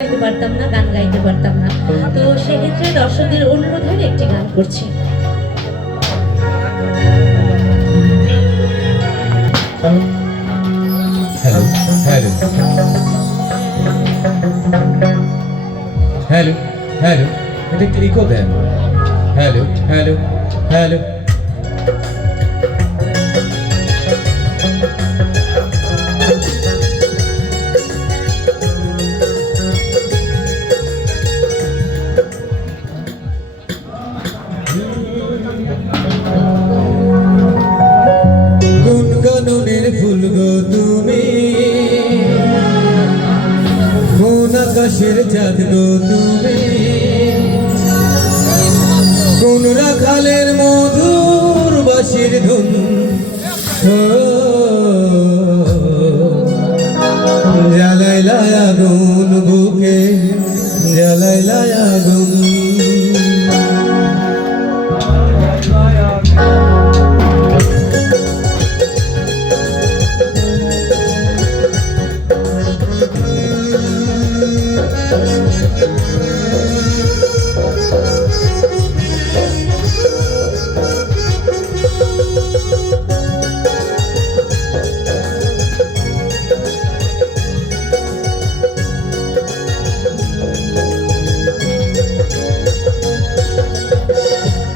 গাইতে পারতাম না, গান গাইতে পারতাম না। তো সেক্ষেত্রে দর্শকদের অনুরোধে একটি গান করছি। হ্যালো হ্যালো হ্যালো হ্যালো, এটা একটু ইকো দেন। হ্যালো হ্যালো হ্যালো, গুনগুনের ফুল গো তুমি, কোন আকাশের চাঁদ গো তুমি, কোন রাখালের মধুর বাঁশির ধুন, জ্বালাইলা আগুন বুকে, জ্বালাইলা আগুন।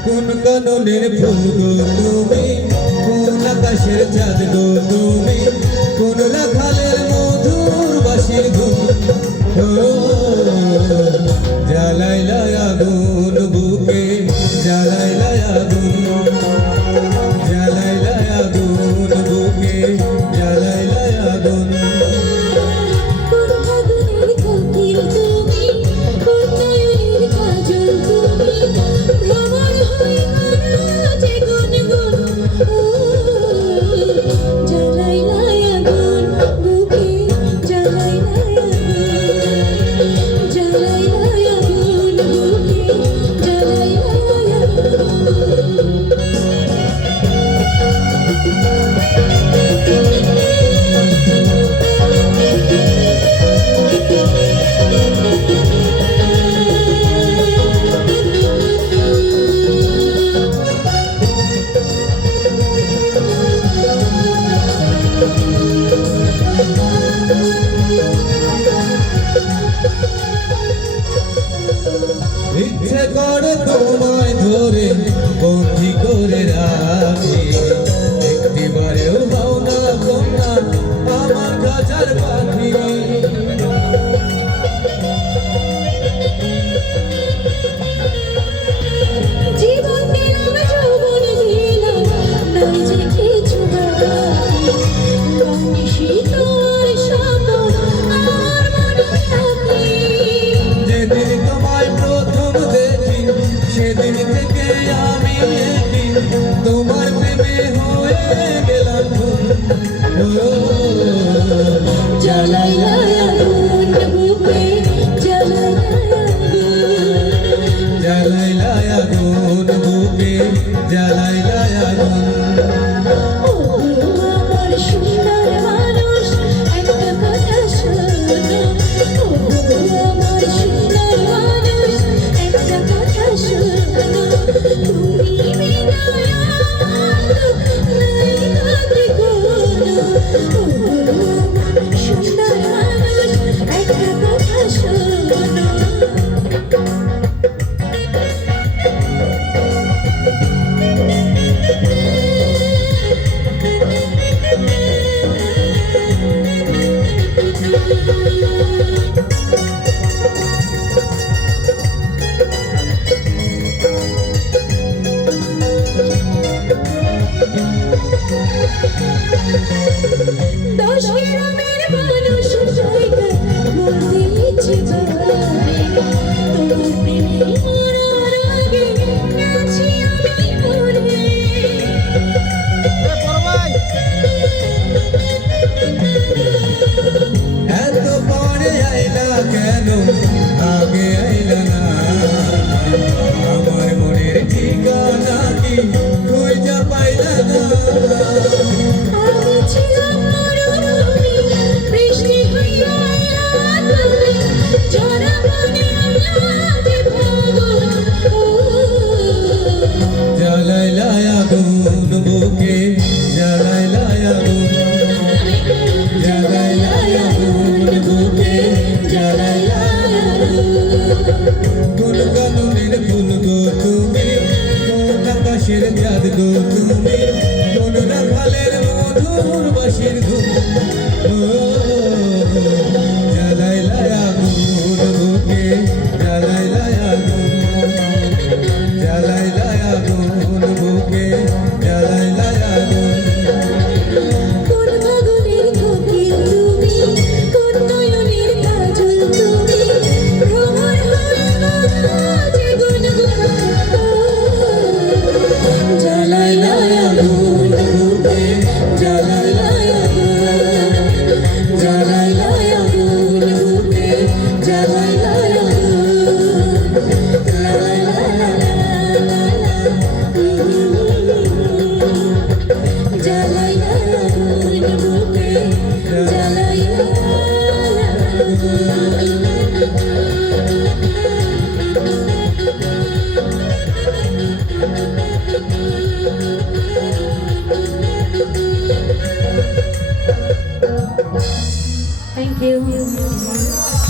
কোন কাননের ফুল গো তুমি, কোন আকাশের চাঁদ গো তুমি, কোন রাখালের মধুর বাঁশির ধুন, জ্বালাইলা আগুন বুকে, জ্বালাইলা আগুন, জ্বালাইলা আগুন বুকে, জ্বালাইলা আগুন। ইচ্ছে করে তোমায় ধরে বন্দি করে রাখি, একটিবারেও হও না কন্যা আমার গাজার পাখি। জীবন দিলাম, যৌবন দিলাম, নাই যে কিছু বাকি, তোর স্বপ্ন আমার মনে থাকে। যেদিন তোমায় প্রথম দেখি সেদিন থেকে আমি একই তোমার প্রেমে হয়ে গেলাম খুন। জ্বালাইলা আগুন বুকে, জ্বালাইলা জ্বালাইলা আগুন বুকে, জ্বালাইলা আগুন। আমার সুন্দর মানুষ, একটা কথা শোনো, আমার সুন্দর মানুষ, একটা কথা শোনো, তুমি বিদায় নাই হাতে কোনো, আমার সুন্দর মানুষ, একটা কথা শোনো। দশ গ্রামের মানুষ সবাইকে বলতে ইচ্ছে করে, তোমার প্রেমে মরার আগে গেছি আমি মরে। এত পরে আইলা কেন, আগে আইলা না, আমার মনের ঠিকানা কি খুঁজা পাইলা না। আমি ছিলাম মরুভূমি, বৃষ্টি হইয়া এলা তুমি, ঝড় গো তুমি কোন রাখালের মধুর বাঁশির ধুম ও জ্বালাইলা আগুন বুকে জ্বালাইলা আগুন জ্বালাইলা আগুন বুকে জ্বালাইলা আগুন কোন গগনের কোকিল তুমি কোন নয়নের কাজল তুমি ভ্রমর হয়ে বাজে গুনগুন জ্বালাইলা আগুন বুকে জ্বালাইলা আগুন জ্বালাইলা আগুন বুকে জ্বালাইলা Thank you.